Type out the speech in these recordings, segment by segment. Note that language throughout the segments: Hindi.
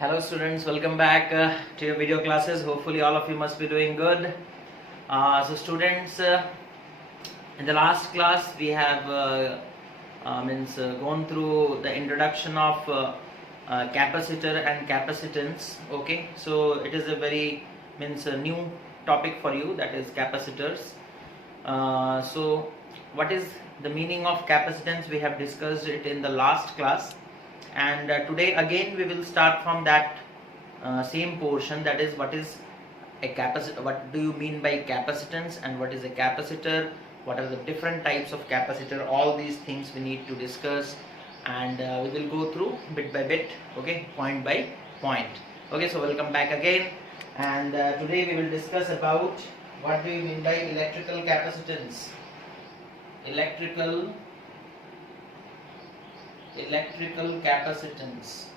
Hello students, welcome back to your video classes. Hopefully all of you must be doing good. So students, in the last class we have gone through the introduction of capacitor and capacitance. Okay, so it is a very a new topic for you, that is capacitors. So what is the meaning of capacitance? We have discussed it in the last class. And today again we will start from that same portion, that is what is a capacitor, what do you mean by capacitance, and what is a capacitor, what are the different types of capacitor. All these things we need to discuss, and we will go through bit by bit, okay, point by point. Okay, so welcome back again, and today we will discuss about what do you mean by electrical capacitance. Electrical capacitance.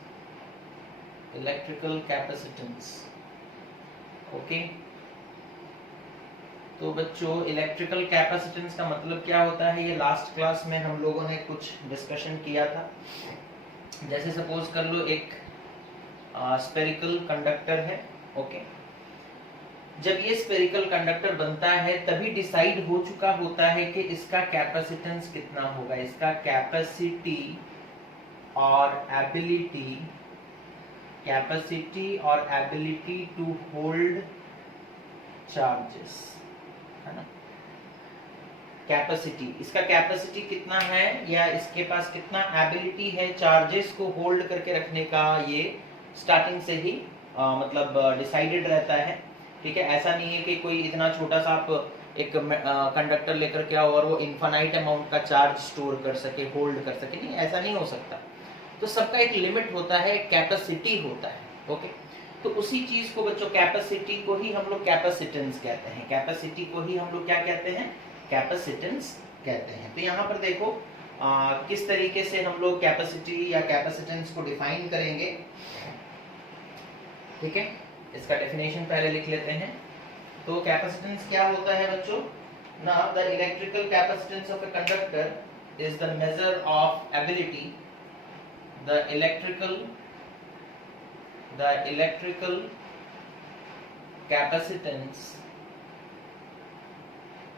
Okay, तो बच्चों इलेक्ट्रिकल कैपेसिटेंस का मतलब क्या होता है, ये लास्ट क्लास में हम लोगों ने कुछ डिस्कशन किया था. जैसे सपोज कर लो एक स्फेरिकल कंडक्टर है. ओके, जब ये स्फेरिकल कंडक्टर बनता है तभी डिसाइड हो चुका होता है कि इसका कैपेसिटेंस कितना होगा. इसका कैपेसिटी और एबिलिटी टू होल्ड चार्जेस, है ना. कैपेसिटी, इसका कैपेसिटी कितना है या इसके पास कितना एबिलिटी है चार्जेस को होल्ड करके रखने का, ये स्टार्टिंग से ही मतलब डिसाइडेड रहता है. ठीक है, ऐसा नहीं है कि कोई इतना छोटा सा आप एक कंडक्टर लेकर के आओ और वो इनफाइनाइट अमाउंट का चार्ज स्टोर कर सके, होल्ड कर सके. नहीं, ऐसा नहीं हो सकता. तो सबका एक लिमिट होता है, कैपेसिटी होता है. ओके, तो उसी चीज को बच्चों, कैपेसिटी को ही हम लोग कैपेसिटेंस कहते हैं. कैपेसिटी को ही हम लोग क्या कहते हैं, कैपेसिटेंस कहते हैं. तो यहाँ पर देखो किस तरीके से हम लोग कैपेसिटी या कैपेसिटेंस को डिफाइन करेंगे. ठीक है, इसका डेफिनेशन पहले लिख लेते हैं. तो कैपेसिटेंस क्या होता है बच्चों. Now the electrical capacitance of a conductor is the measure of ability. The electrical capacitance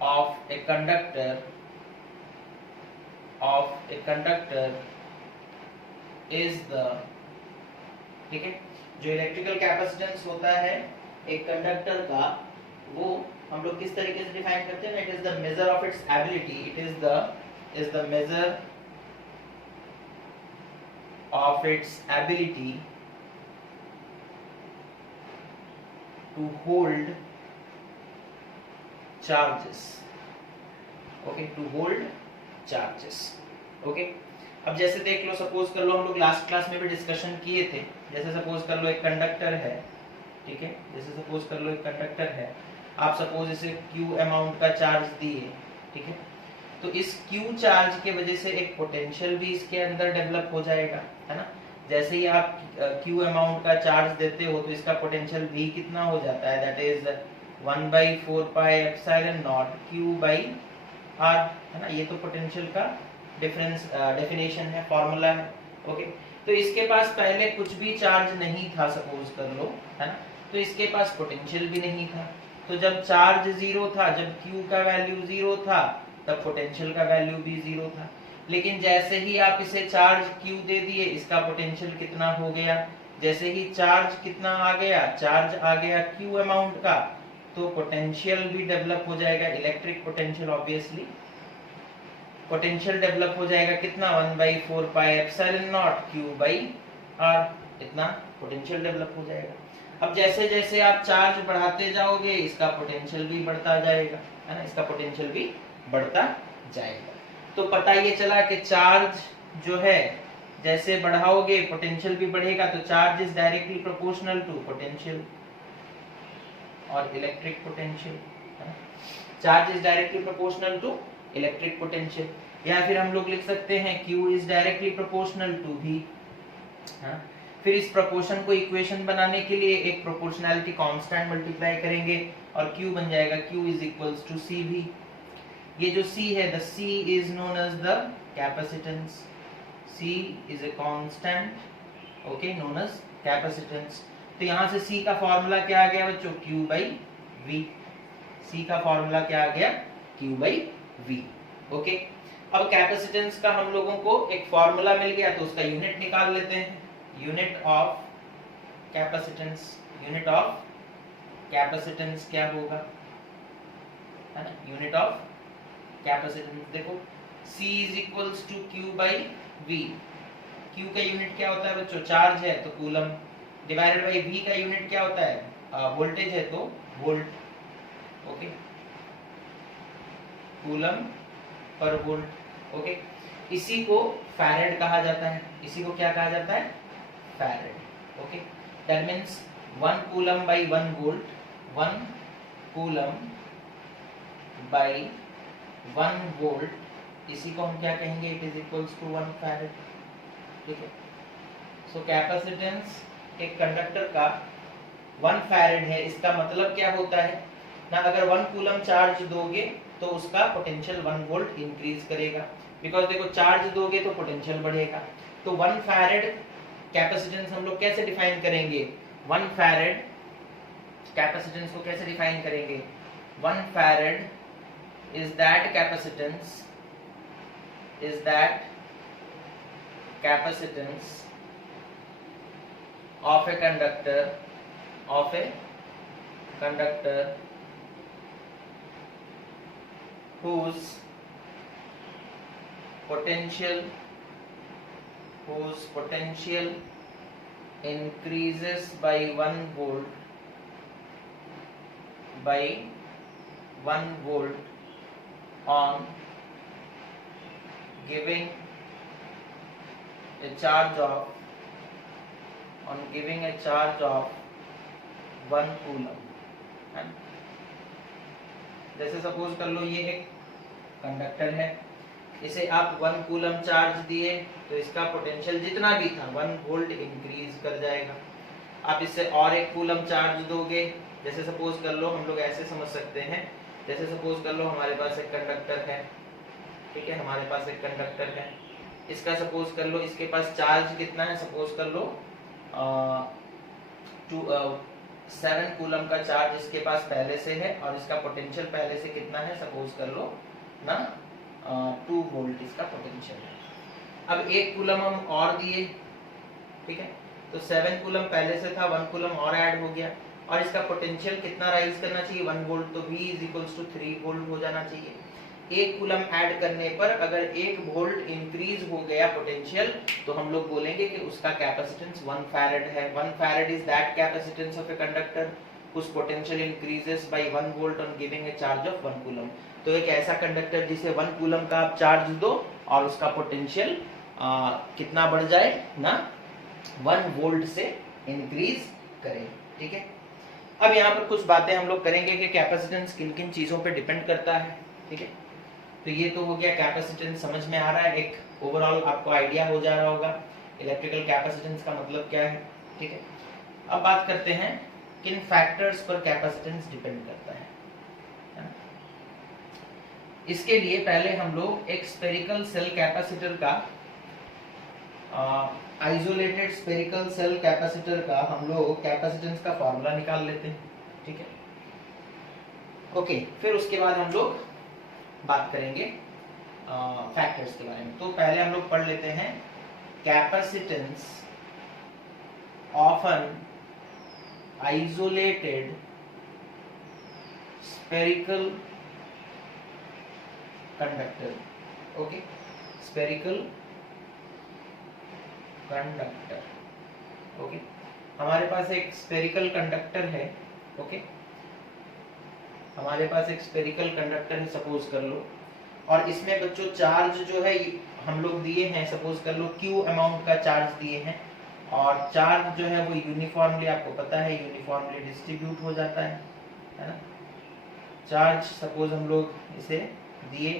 of a conductor is the, ठीक है, जो इलेक्ट्रिकल कैपेसिटेंस होता है एक कंडक्टर का, वो हम लोग किस तरीके से डिफाइन करते हैं. It is the measure of its ability. It is the measure of its ability to hold charges. Okay, to hold charges. Okay, अब जैसे देख लो, सपोज कर लो, हम लोग लास्ट क्लास में भी डिस्कशन किए थे. जैसे सपोज कर लो एक कंडक्टर है. ठीक है, जैसे सपोज कर लो एक कंडक्टर है, आप सपोज इसे Q अमाउंट का चार्ज दिए. ठीक है, तो इस Q चार्ज के वजह से एक पोटेंशियल भी इसके अंदर डेवलप हो जाएगा, है ना. जैसे ही आप Q अमाउंट का चार्ज देते हो तो इसका पोटेंशियल V कितना हो जाता है, that is 1/4 pi epsilon naught Q by R, है ना. ये तो पोटेंशियल का डिफरेंस डेफिनेशन है, फॉर्मूला है. ओके, तो इसके पास पहले कुछ भी चार्ज नहीं था, सपोज कर लो, है ना. तो इसके पास पोटेंशियल भी नहीं था. तो जब चार्ज जीरो था, जब Q का वैल्यू जीरो था, तब पोटेंशियल का वैल्यू भी जीरो था. लेकिन जैसे ही आप इसे चार्ज Q दे दिए, इसका पोटेंशियल कितना हो गया. जैसे ही चार्ज कितना आ गया, चार्ज आ गया Q अमाउंट का, तो पोटेंशियल भी डेवलप हो जाएगा. Electric potential, obviously potential develop हो जाएगा कितना, 1/4 pi epsilon naught Q by R. इतना पोटेंशियल डेवलप हो जाएगा. अब जैसे जैसे आप चार्ज बढ़ाते जाओगे, इसका पोटेंशियल भी बढ़ता जाएगा, है ना. इसका पोटेंशियल भी बढ़ता जाएगा. तो पता ये चला कि चार्ज जो है जैसे बढ़ाओगे पोटेंशियल भी बढ़ेगा. तो charge is directly proportional to potential और electric potential. Charge is directly proportional to electric potential. या फिर हम लोग लिख सकते हैं Q is directly proportional to V. फिर इस प्रोपोर्शन को इक्वेशन बनाने के लिए एक प्रोपोर्शनैलिटी कांस्टेंट मल्टीप्लाई करेंगे और Q बन जाएगा Q is equals to CV. ये जो C है, the C is known as the capacitance. C is a constant, okay, known as capacitance. तो यहाँ से C का फॉर्मूला क्या आ गया बच्चों, Q/V। C का फॉर्मूला क्या आ गया, Q/V। ओके, अब कैपेसिटेंस का हम लोगों को एक फॉर्मूला मिल गया, तो उसका यूनिट निकाल लेते हैं। Unit of capacitance, unit of capacitance क्या होगा, है ना, यूनिट ऑफ कैपेसिटेंस देखो C is equals to Q/V। Q का यूनिट क्या होता है बच्चों, चार्ज है तो कूलम, डिवाइडेड बाय V का यूनिट क्या होता है, वोल्टेज है तो वोल्ट। ओके, कूलम पर वोल्ट। ओके, इसी को फैरेड कहा जाता है, इसी को क्या कहा जाता है, farad. Okay, that means 1 coulomb by 1 volt, 1 coulomb by 1 volt, इसी को हम क्या कहेंगे, it is equals to 1 farad. ठीक है, सो कैपेसिटेंस एक कंडक्टर का 1 फैरेड है। इसका मतलब क्या होता है ना, अगर 1 कूलम चार्ज दोगे तो उसका पोटेंशियल 1 वोल्ट इंक्रीज करेगा, बिकॉज देखो चार्ज दोगे तो पोटेंशियल बढ़ेगा। तो 1 फैरेड कैपेसिटेंस हम लोग कैसे डिफाइन करेंगे, 1 फैरेड कैपेसिटेंस को कैसे डिफाइन करेंगे, 1 farad is that capacitance, is that capacitance of a conductor whose potential increases by 1 volt on giving a charge of 1 coulomb. जैसे सपोज कर लो ये एक कंडक्टर है, इसे आप 1 कूलम चार्ज दिए तो इसका पोटेंशियल जितना भी था 1 वोल्ट इंक्रीज कर जाएगा। आप इससे और 1 कूलम चार्ज दोगे, जैसे सपोज कर लो, हम लोग ऐसे समझ सकते हैं, जैसे सपोज कर लो हमारे पास एक कंडक्टर है, ठीक है, हमारे पास एक कंडक्टर है, इसका सपोज कर लो इसके पास चार्ज कितना है, सपोज कर लो 7 कूलम का चार्ज इसके पास पहले से है, और इसका पोटेंशियल पहले से कितना है, सपोज कर लो ना 2 वोल्ट इसका पोटेंशियल है। अब 1 कूलम हम और दिए, ठीक है, तो 7 कूलम पहले से था, 1 कूलम और ऐड हो गया, और इसका पोटेंशियल कितना राइज करना चाहिए, 1 वोल्ट, तो V is equals to 3 volt हो जाना चाहिए। 1 कूलम ऐड करने पर अगर 1 वोल्ट इंक्रीज हो गया पोटेंशियल, तो हम लोग बोलेंगे कि उसका कैपेसिटेंस 1 फैरेड है। 1 farad is that capacitance of a conductor whose potential increases by 1 volt on giving a charge of 1 coulomb. तो एक ऐसा कंडक्टर जिसे 1 कूलम का आप चार्ज दो और उसका पोटेंशियल कितना बढ़ जाए ना, 1 वोल्ट से इंक्रीज करें। ठीक है, अब यहाँ पर कुछ बातें हम लोग करेंगे कि कैपेसिटेंस किन किन चीजों पे डिपेंड करता है। ठीक है, तो ये तो हो गया कैपेसिटेंस, समझ में आ रहा है, एक ओवरऑल आपको आइडिया हो जा रहा होगा इलेक्ट्रिकल कैपेसिटेंस का मतलब क्या है। ठीक है, अब बात करते हैं किन फैक्टर्स पर कैपेसिटेंस डिपेंड करता है। इसके लिए पहले हम लोग एक स्फेरिकल सेल कैपेसिटर का, आइसोलेटेड स्फेरिकल सेल कैपेसिटर का हम लोग कैपेसिटेंस का फॉर्मूला निकाल लेते हैं। ठीक है, ओके, फिर उसके बाद हम लोग बात करेंगे फैक्टर्स के बारे में। तो पहले हम लोग पढ़ लेते हैं capacitance of an isolated spherical conductor। Okay, spherical conductor। Okay, हमारे पास एक spherical conductor है। ओके, हमारे पास एक spherical conductor है, सपोज कर लो, और इसमें बच्चों चार्ज जो है हम लोग दिए हैं, सपोज कर लो Q अमाउंट का चार्ज दिए हैं, और चार्ज जो है वो यूनिफॉर्मली, आपको पता है यूनिफॉर्मली डिस्ट्रीब्यूट हो जाता है ना। चार्ज सपोज हम लोग इसे दिए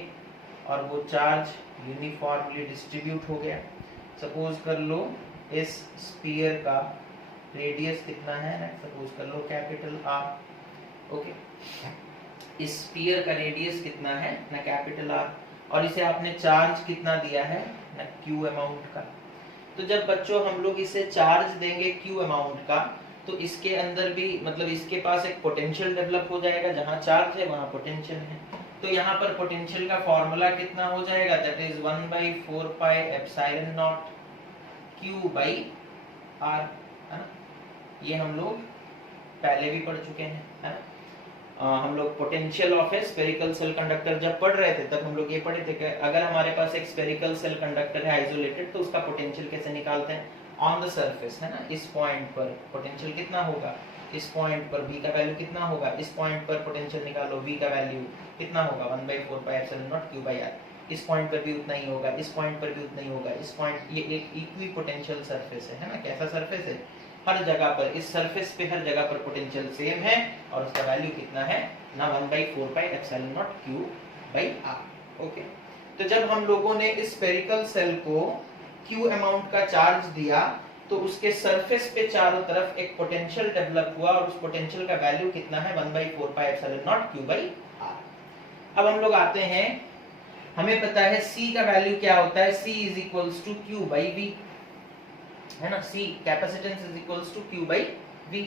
और वो चार्ज यूनिफॉर्मली डिस्ट्रीब्यूट हो गया। सपोज कर लो इस स्फीयर का रेडियस कितना है ना, सपोज कर लो कैपिटल R। ओके, इस स्फीयर का रेडियस कितना है ना, कैपिटल R, और इसे आपने चार्ज कितना दिया है ना, Q अमाउंट का। तो जब बच्चों हम लोग इसे चार्ज देंगे क्यू अमाउंट का, तो इसके अंदर भी मतलब इसके पास एक पोटेंशियल डेवलप हो जाएगा, जहां चार्ज है वहां पोटेंशियल है। तो यहाँ पर पोटेंशियल का फॉर्मूला कितना हो जाएगा, that is 1/4 pi epsilon naught Q by R, है ना। ये हम लोग पहले भी पढ़ चुके हैं, है ना। हम लोग potential of A spherical shell conductor जब पढ़ रहे थे तब हम लोग ये पढ़े थे कि अगर हमारे पास एक स्फेरिकल सेल कंडक्टर है आइसोलेटेड, तो उसका पोटेंशियल कैसे निकालते हैं, ऑन द सरफेस, है ना। इस पॉइंट पर पोटेंशियल कितना होगा, इस पॉइंट पर V का वैल्यू कितना होगा, इस पॉइंट पर पोटेंशियल निकालो, V का वैल्यू कितना होगा 1/4 pi epsilon naught Q by R। इस पॉइंट पर भी उतना ही होगा, इस पॉइंट पर भी उतना ही होगा, इस पॉइंट, ये एक इक्वी पोटेंशियल सरफेस है ना। कैसा सरफेस है, हर जगह पर इस सरफेस पे हर जगह पर पोटेंशियल सेम है, और उसका वैल्यू कितना है ना 1/4 pi epsilon naught Q by R। Okay, तो जब हम लोगों ने इस स्फेरिकल सेल को Q अमाउंट का चार्ज दिया, तो उसके सरफेस पे चारों तरफ एक पोटेंशियल डेवलप हुआ, और उस पोटेंशियल का वैल्यू कितना है 1/4 pi epsilon naught Q by R। अब हम लोग आते हैं, हमें पता है C का वैल्यू क्या होता है, C is equals to Q by V, है ना। C capacitance is equals to Q by V।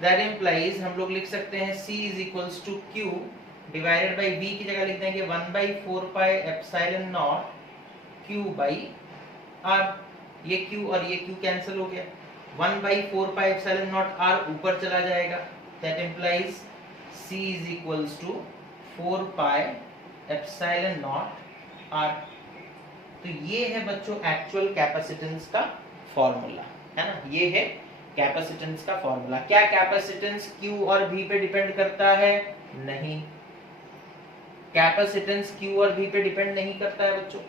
That implies हम लोग लिख सकते हैं C is equals to Q divided by V की जगह लिख देंगे 1/4 pi epsilon naught Q by R। ये Q और ये Q कैंसिल हो गया, 1/4 पाई एप्सिलॉन नॉट R ऊपर चला जाएगा। That implies C is equals to 4 pi epsilon naught R। तो ये है बच्चों एक्चुअल कैपेसिटेंस का फॉर्मूला, है ना। ये है कैपेसिटेंस का फॉर्मूला। क्या कैपेसिटेंस Q और V पे डिपेंड करता है, नहीं, कैपेसिटेंस Q और V पे डिपेंड नहीं करता है बच्चों,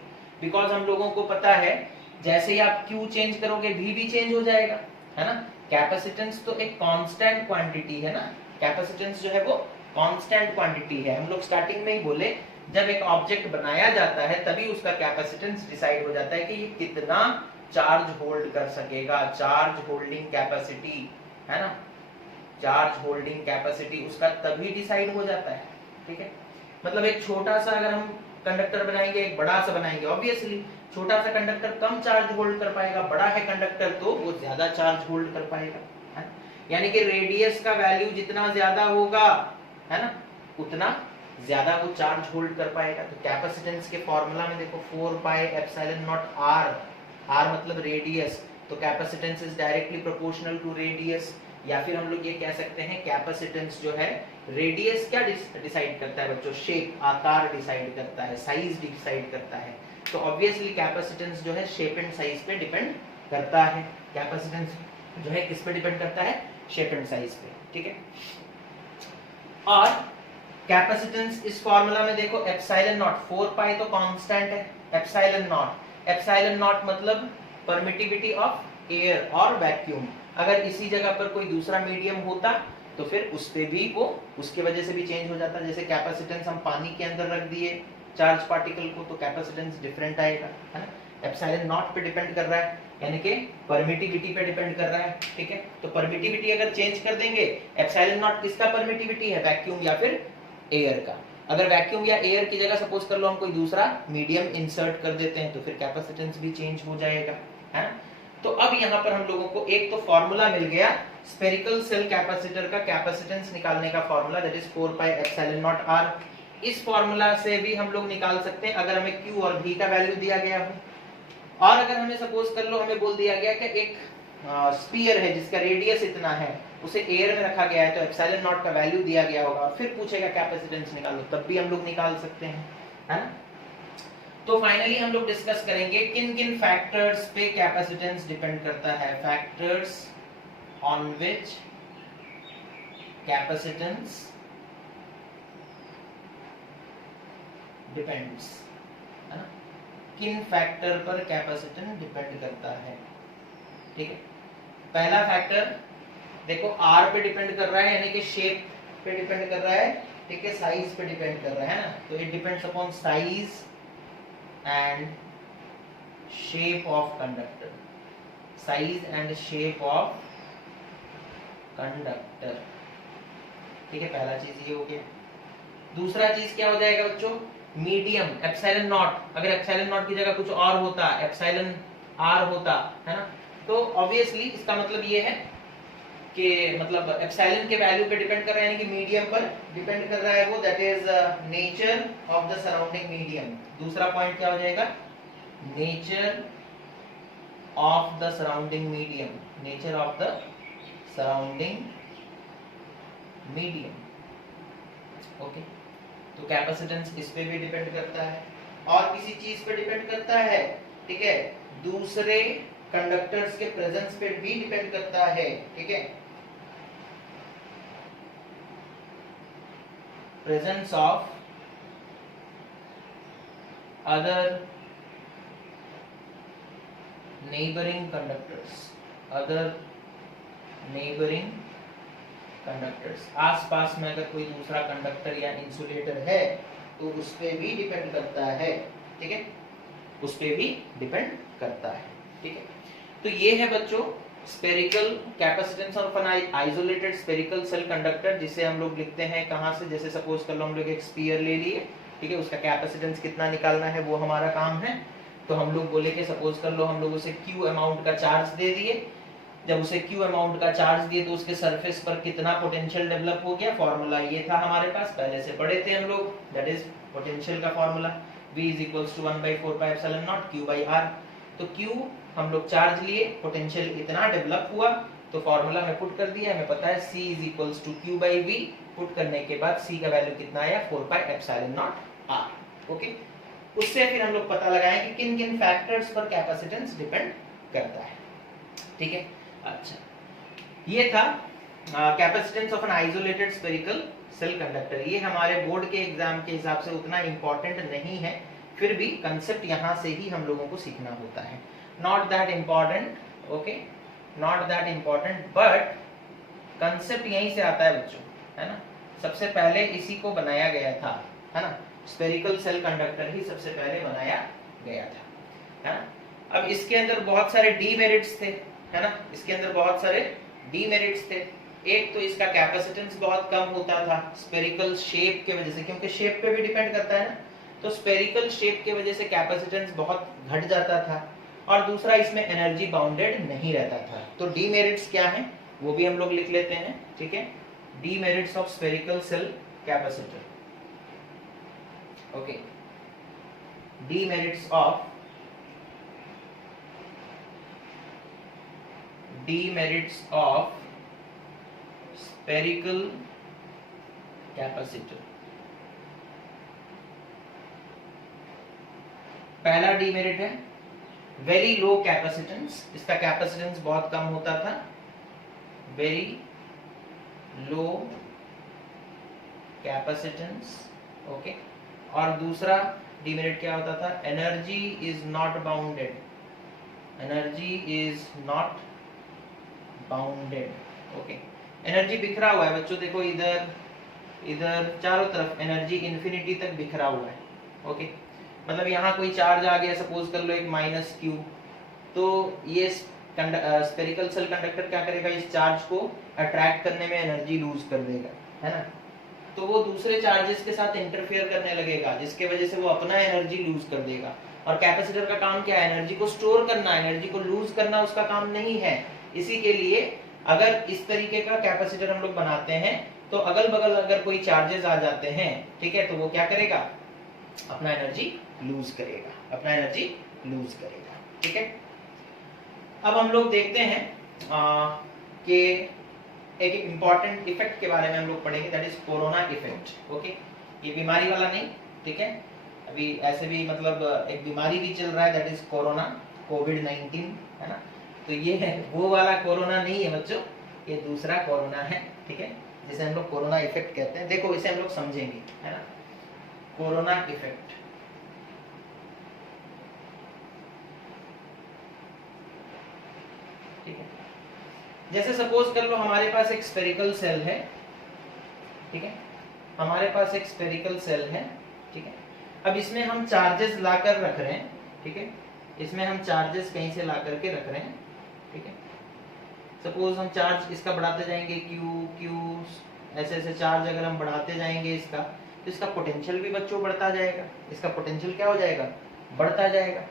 बिकॉज हम लोगों को पता है जैसे ही आप Q चेंज करोगे V भी चेंज हो जाएगा, है ना। कैपेसिटेंस तो एक कांस्टेंट क्वांटिटी है ना, कैपेसिटेंस जो है वो कांस्टेंट क्वांटिटी है। हम लोग स्टार्टिंग में ही बोले, जब एक ऑब्जेक्ट बनाया जाता है तभी उसका कैपेसिटेंस डिसाइड हो जाता है कि ये कितना चार्ज होल्ड कर सकेगा, चार्ज होल्डिंग कैपेसिटी, है ना। चार्ज होल्डिंग कैपेसिटी उसका तभी डिसाइड हो जाता है, ठीक है। मतलब एक छोटा सा अगर हम कंडक्टर बनाएंगे, एक बड़ा सा बनाएंगे, ऑब्वियसली छोटा सा कंडक्टर कम चार्ज होल्ड कर पाएगा, बड़ा है कंडक्टर तो वो ज्यादा चार्ज होल्ड कर पाएगा, है। यानी कि रेडियस का वैल्यू जितना ज्यादा होगा, है ना, उतना ज्यादा वो चार्ज होल्ड कर पाएगा। तो कैपेसिटेंस के फॉर्मूला में देखो 4 pi epsilon naught R, R मतलब रेडियस, तो capacitance is directly proportional to radius. या फिर हम लोग ये कह सकते हैं कैपेसिटेंस जो है, रेडियस क्या डिसाइड करता है बच्चों, शेप, आकार डिसाइड करता है, साइज डिसाइड करता है। तो ऑब्वियसली कैपेसिटेंस जो है शेप एंड साइज पे डिपेंड करता है। कैपेसिटेंस जो है किस पे डिपेंड करता है, शेप एंड साइज पे, ठीक है। और कैपेसिटेंस इस फॉर्मूला में देखो एप्सिलॉन नॉट, 4 पाई तो कांस्टेंट है, एप्सिलॉन नॉट मतलब परमिटिविटी ऑफ एयर और वैक्यूम। अगर इसी जगह पर कोई दूसरा मीडियम होता तो फिर उस पे भी वो उसके वजह से भी चेंज हो जाता। जैसे कैपेसिटेंस हम पानी के अंदर रख दिए चार्ज पार्टिकल को, तो कैपेसिटेंस डिफरेंट आएगा, है ना। एप्सिलॉन नॉट पे डिपेंड कर रहा है, यानी कि परमिटिविटी पे डिपेंड कर रहा है, ठीक है। तो परमिटिविटी अगर चेंज कर देंगे, एप्सिलॉन नॉट किसका परमिटिविटी है, वैक्यूम या फिर एयर का। अगर वैक्यूम या एयर की जगह सपोज कर लो हम कोई दूसरा मीडियम इंसर्ट कर देते हैं, तो फिर कैपेसिटेंस भी चेंज हो जाएगा, है ना। तो अब यहाँ पर हम लोगों को एक तो फॉर्मूला मिल गया स्फेरिकल सेल कैपेसिटर का कैपेसिटेंस निकालने का formula, that is 4 pi epsilon naught R। इस फॉर्मूला से भी हम लोग निकाल सकते हैं अगर हमें Q और V का वैल्यू दिया गया हो। और अगर हमें सपोज कर लो हमें बोल दिया गया कि एक स्फीयर है जिसका रेडियस इतना है, उसे एयर में रखा गया है, तो एप्सिलॉन नॉट का वैल्यू दिया गया होगा, फिर पूछेगा कैपेसिटेंस निकालो, तब भी हम लोग निकाल सकते हैं, है ना। तो फाइनली हम लोग डिस्कस करेंगे किन किन फैक्टर्स पे कैपेसिटेंस डिपेंड करता है, factors on which capacitance depends, है ना। किन फैक्टर पर कैपेसिटेंस डिपेंड करता है, ठीक है। पहला फैक्टर देखो R पे डिपेंड कर रहा है, यानी कि शेप पे डिपेंड कर रहा है, ठीक है, साइज पे डिपेंड कर रहा है ना। तो it depends upon size and shape of conductor, size and shape of conductor, ठीक है। पहला चीज ये हो गया। दूसरा चीज क्या हो जाएगा बच्चों, मीडियम, एप्सिलॉन नॉट। अगर एप्सिलॉन नॉट की जगह कुछ और होता, एप्सिलॉन आर होता है ना, तो ऑब्वियसली इसका मतलब ये है कि मतलब एप्सिलॉन के वैल्यू पे डिपेंड कर रहा है, यानी कि मीडियम पर डिपेंड कर रहा है वो, that is nature of the surrounding medium. दूसरा पॉइंट क्या हो जाएगा, nature of the surrounding medium, nature of the surrounding medium. Okay, तो कैपेसिटेंस इस पे भी डिपेंड करता है और किसी चीज पे डिपेंड करता है, ठीक है, दूसरे कंडक्टर्स के प्रेजेंस पे भी डिपेंड करता है, ठीक है, presence of other neighboring conductors, other neighboring conductors, आसपास में अगर कोई दूसरा कंडक्टर या इंसुलेटर है तो उस पे भी डिपेंड करता है, ठीक है, उस पे भी डिपेंड करता है, ठीक है। तो ये है बच्चों spherical capacitance of an isolated spherical shell conductor, जिसे हम लोग लिखते हैं कहां से, जैसे सपोज कर लो हम लोग एक स्फीयर ले लिए, ठीक है, उसका कैपेसिटेंस कितना निकालना है वो हमारा काम है। तो हम लोग बोले कि सपोज कर लो हम लोग उसे Q अमाउंट का चार्ज दे दिए, जब उसे Q अमाउंट का चार्ज दिए तो उसके सरफेस पर कितना पोटेंशियल डेवलप हो गया, फॉर्मूला ये था हमारे पास, पहले से पढ़े थे हम लोग, दैट इज पोटेंशियल का फॉर्मूला V = 1/4πε0 Q/r। तो Q हम लोग चार्ज लिए, पोटेंशियल इतना डेवलप हुआ, तो फॉर्मूला में पुट कर दिया, हमें पता है C = Q/V, पुट करने के बाद C का वैल्यू कितना आया 4πε0r। ओके, उससे फिर हम लोग पता लगाएं कि किन किन फैक्टर्स पर कैपेसिटेंस डिपेंड करता है, ठीक है। अच्छा, ये था capacitance of an isolated spherical shell conductor. ये हमारे बोर्ड के एग्जाम के हिसाब से उतना इंपॉर्टेंट नहीं है, फिर भी कंसेप्ट यहाँ से ही हम लोगों को सीखना होता है, not that important, okay, not that important, but concept यहीं से आता है बच्चों, है ना। सबसे पहले इसी को बनाया गया था, है ना, स्फेरिकल सेल कंडक्टर ही सबसे पहले बनाया गया था, है ना। अब इसके अंदर बहुत सारे डीमेरिट्स थे, है ना, इसके अंदर बहुत सारे डीमेरिट्स थे। एक तो इसका कैपेसिटेंस बहुत कम होता था स्फेरिकल शेप के वजह से, क्योंकि शेप पे भी डिपेंड करता है ना, तो स्फेरिकल शेप के वजह से कैपेसिटेंस बहुत घट जाता था, और दूसरा इसमें एनर्जी बाउंडेड नहीं रहता था। तो डीमेरिट्स क्या हैं वो भी हम लोग लिख लेते हैं, ठीक है, demerits of spherical shell capacitor. Okay, demerits of spherical capacitor। पहला डीमेरिट है वेरी लो कैपेसिटेंस, इसका कैपेसिटेंस बहुत कम होता था, वेरी लो कैपेसिटेंस, ओके। और दूसरा डीमेरिट क्या होता था, energy is not bounded, energy is not bounded, okay. Energy बिखरा हुआ है बच्चों, देखो इधर इधर चारों तरफ एनर्जी इन्फिनिटी तक बिखरा हुआ है, ओके। मतलब यहाँ कोई चार्ज आ गया, सपोज कर लो एक -Q, तो ये स्फेरिकल सेल कंडक्टर क्या करेगा, इस चार्ज को अट्रैक्ट करने में एनर्जी लूज कर देगा, है ना, तो वो दूसरे चार्जेस के साथ इंटरफेयर करने लगेगा, जिसके वजह से वो अपना एनर्जी लूज कर देगा। और कैपेसिटर का काम क्या है, एनर्जी को स्टोर करना, एनर्जी को लूज करना उसका काम नहीं है। इसी के लिए अगर इस तरीके का कैपेसिटर हम लोग बनाते हैं तो अगल बगल अगर कोई चार्जेस आ जाते हैं, ठीक है, तो वो क्या करेगा, अपना एनर्जी लूज करेगा, अपना एनर्जी लूज करेगा, ठीक है। अब हम लोग देखते हैं कि एक इंपॉर्टेंट इफेक्ट के बारे में हम लोग पढ़ेंगे, that is corona effect, okay. ये बीमारी वाला नहीं, ठीक है, अभी ऐसे भी मतलब एक बीमारी भी चल रहा है, दैट इज कोरोना, कोविड-19, है ना। तो ये है वो वाला कोरोना नहीं है बच्चों, ये दूसरा कोरोना है, ठीक है, जिसे हम लोग कोरोना इफेक्ट कहते हैं। देखो इसे हम लोग समझेंगे, है ना, कोरोना इफेक्ट। ठीक है, जैसे सपोज कर लो हमारे पास एक स्फेरिकल सेल है, ठीक है, हमारे पास एक स्फेरिकल सेल है, ठीक है। अब इसमें हम चार्जेस लाकर रख रहे हैं, ठीक है, इसमें हम चार्जेस कहीं से ला करके रख रहे हैं, ठीक है। सपोज हम चार्ज इसका बढ़ाते जाएंगे, क्यू ऐसे ऐसे चार्ज अगर हम बढ़ाते जाएंगे इसका, तो इसका पोटेंशियल भी बच्चों बढ़ता जाएगा, इसका पोटेंशियल क्या हो जाएगा, बढ़ता जाएगा।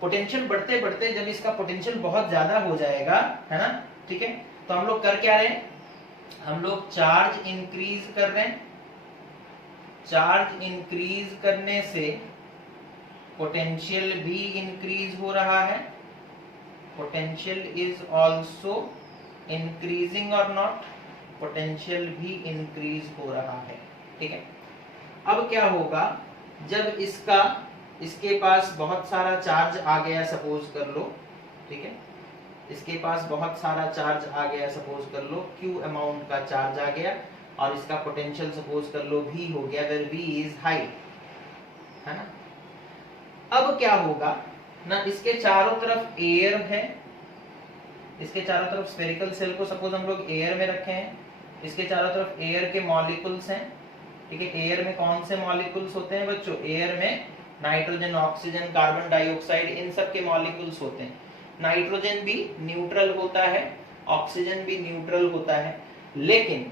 पोटेंशियल बढ़ते बढ़ते जब इसका पोटेंशियल बहुत ज्यादा हो जाएगा, है ना, ठीक है, तो हम लोग कर क्या रहे हैं, हम लोग चार्ज इंक्रीज कर रहे हैं। चार्ज इंक्रीज करने से पोटेंशियल भी इंक्रीज हो रहा है। पोटेंशियल इज ऑल्सो इंक्रीजिंग और नॉट, पोटेंशियल भी इंक्रीज हो रहा है, ठीक है। अब क्या होगा, जब इसके पास बहुत सारा चार्ज आ गया, सपोज कर लो, ठीक है, इसके पास बहुत सारा चार्ज आ गया, सपोज कर लो Q अमाउंट का चार्ज आ गया, और इसका पोटेंशियल सपोज कर लो V हो गया, वेयर V इज हाई, है ना। अब क्या होगा ना, इसके चारों तरफ एयर है, इसके चारों तरफ स्फेरिकल सेल को सपोज हम लोग एयर में रखे हैं, इसके चारों तरफ एयर के मॉलिक्यूल्स हैं, ठीक है। एयर में कौन से मॉलिक्यूल्स होते हैं बच्चों, एयर में नाइट्रोजन, ऑक्सीजन, कार्बन डाइऑक्साइड, इन सब के मॉलिक्यूल्स होते हैं। नाइट्रोजन भी न्यूट्रल होता है, ऑक्सीजन भी न्यूट्रल होता है, लेकिन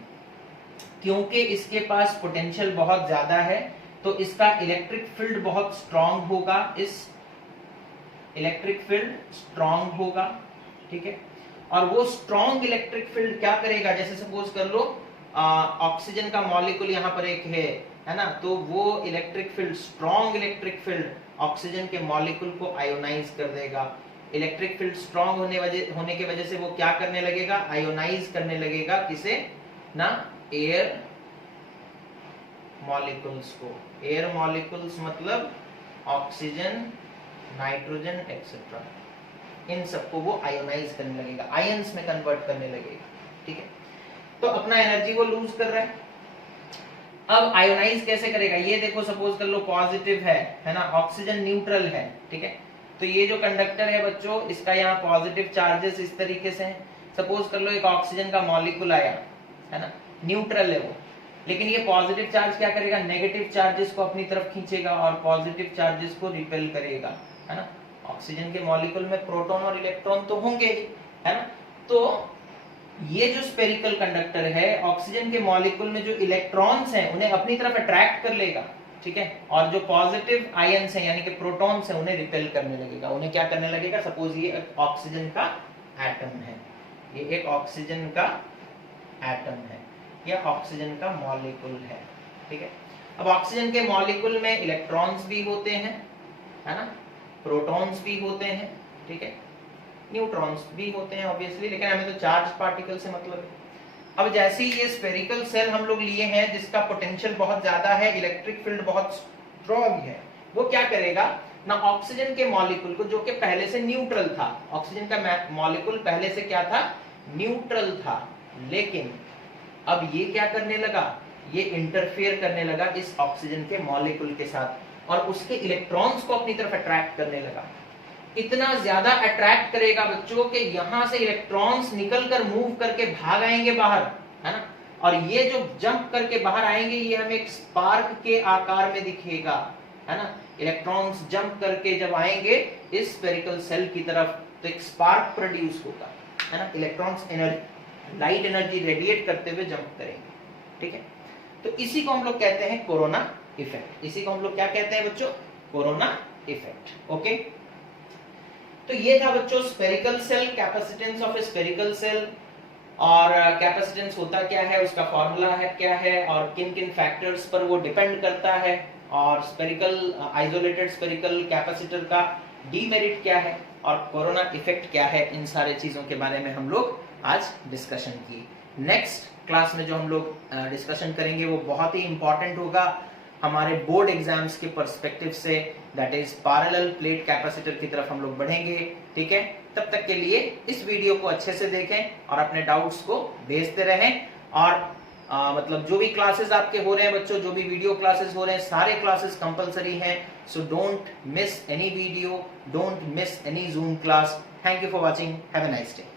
क्योंकि इसके पास पोटेंशियल बहुत ज्यादा है तो इसका इलेक्ट्रिक फील्ड बहुत स्ट्रांग होगा, इस इलेक्ट्रिक फील्ड स्ट्रांग होगा, ठीक है। और वो स्ट्रांग इलेक्ट्रिक फील्ड क्या करेगा, जैसे सपोज कर लो ऑक्सीजन का मॉलिक्यूल यहाँ पर एक है ना, तो वो electric field, strong electric field oxygen के मॉलिक्यूल को आयोनाइज कर देगा। इलेक्ट्रिक फील्ड स्ट्रांग होने की वजह से वो क्या करने लगेगा, आयोनाइज करने लगेगा, किसे ना, एयर मॉलिक्यूल्स को। एयर मॉलिक्यूल्स मतलब ऑक्सीजन, नाइट्रोजन एक्सेट्रा, इन सबको वो आयोनाइज करने लगेगा, आयंस में कन्वर्ट करने लगेगा, ठीक है। तो अपना एनर्जी वो लूज कर रहा है। अब आयोनाइज कैसे करेगा, ये देखो सपोज कर लो पॉजिटिव है ना, ऑक्सीजन न्यूट्रल है, ठीक है। तो ये जो कंडक्टर है बच्चों, इसका यहाँ पॉजिटिव चार्जेस इस तरीके से हैं। सपोज कर लो एक ऑक्सीजन का मॉलिक्यूल आया, है ना, न्यूट्रल है वो, लेकिन ये पॉजिटिव चार्ज क्या करेगा, नेगेटिव चार्जेस को अपनी तरफ खींचेगा और पॉजिटिव चार्जेस को रिपेल करेगा, है ना। ऑक्सीजन के मॉलिक्यूल में प्रोटॉन और इलेक्ट्रॉन तो होंगे ही, है ना। तो ये जो स्फेरिकल कंडक्टर है, ऑक्सीजन के मॉलिक्यूल में जो इलेक्ट्रॉन्स हैं उन्हें अपनी तरफ अट्रैक्ट कर लेगा, ठीक है, और जो पॉजिटिव आयंस हैं यानी कि प्रोटॉन्स हैं उन्हें रिपेल करने लगेगा। उन्हें क्या करने लगेगा, सपोज ये एक ऑक्सीजन का एटम है, ये एक ऑक्सीजन का एटम है या ऑक्सीजन का मॉलिक्यूल है, ठीक है। अब ऑक्सीजन के मॉलिक्यूल में इलेक्ट्रॉन्स भी होते हैं, है ना, प्रोटॉन्स भी होते हैं, ठीक है, न्यूट्रॉन्स भी होते हैं ऑब्वियसली, लेकिन हमें तो चार्ज पार्टिकल से मतलब है। अब जैसे ही ये स्फेरिकल सेल हम लोग लिए हैं जिसका पोटेंशियल बहुत ज्यादा है, इलेक्ट्रिक फील्ड बहुत स्ट्रॉन्ग है, वो क्या करेगा ना, ऑक्सीजन के मॉलिक्यूल को, जो कि पहले से न्यूट्रल था, ऑक्सीजन का मॉलिक्यूल पहले से क्या था, न्यूट्रल था, लेकिन अब ये क्या करने लगा, ये इंटरफेयर करने लगा इस ऑक्सीजन के मॉलिक्यूल के साथ और उसके इलेक्ट्रॉन्स को अपनी तरफ अट्रैक्ट करने लगा। इतना ज्यादा अट्रैक्ट करेगा बच्चों कि यहां से इलेक्ट्रॉन्स निकलकर मूव करके भाग आएंगे बाहर, है ना, और ये जो जंप करके बाहर आएंगे ये हमें एक स्पार्क के आकार में दिखेगा, है ना। इलेक्ट्रॉन्स जंप करके जब आएंगे इस स्फेरिकल सेल की तरफ तो एक स्पार्क प्रोड्यूस होगा, है ना, electrons energy, light energy radiate करते हुए जंप करेंगे, ठीक है। तो इसी को हम लोग कहते हैं कोरोना इफेक्ट। इसी को हम लोग क्या कहते हैं बच्चों, कोरोना इफेक्ट, ओके। तो ये था बच्चों spherical shell, capacitance of A spherical shell, और कैपेसिटेंस होता क्या है, उसका फॉर्मूला है क्या है, और किन किन फैक्टर्स पर वो डिपेंड करता है, और स्फेरिकल आइसोलेटेड स्फेरिकल कैपेसिटर का डीमेरिट क्या है, और कोरोना इफेक्ट क्या है, इन सारे चीजों के बारे में हम लोग आज डिस्कशन की। नेक्स्ट क्लास में जो हम लोग डिस्कशन करेंगे वो बहुत ही इंपॉर्टेंट होगा हमारे बोर्ड एग्जाम्स के पर्सपेक्टिव से, that is parallel plate capacitor की तरफ हम लोग बढ़ेंगे, ठीक है। तब तक के लिए इस वीडियो को अच्छे से देखें और अपने डाउट्स को भेजते रहें, और मतलब जो भी क्लासेस आपके हो रहे हैं बच्चों, जो भी वीडियो क्लासेस हो रहे हैं, सारे क्लासेस कंपलसरी हैं, so don't miss any video, don't miss any zoom class. Thank you for watching, have a nice day.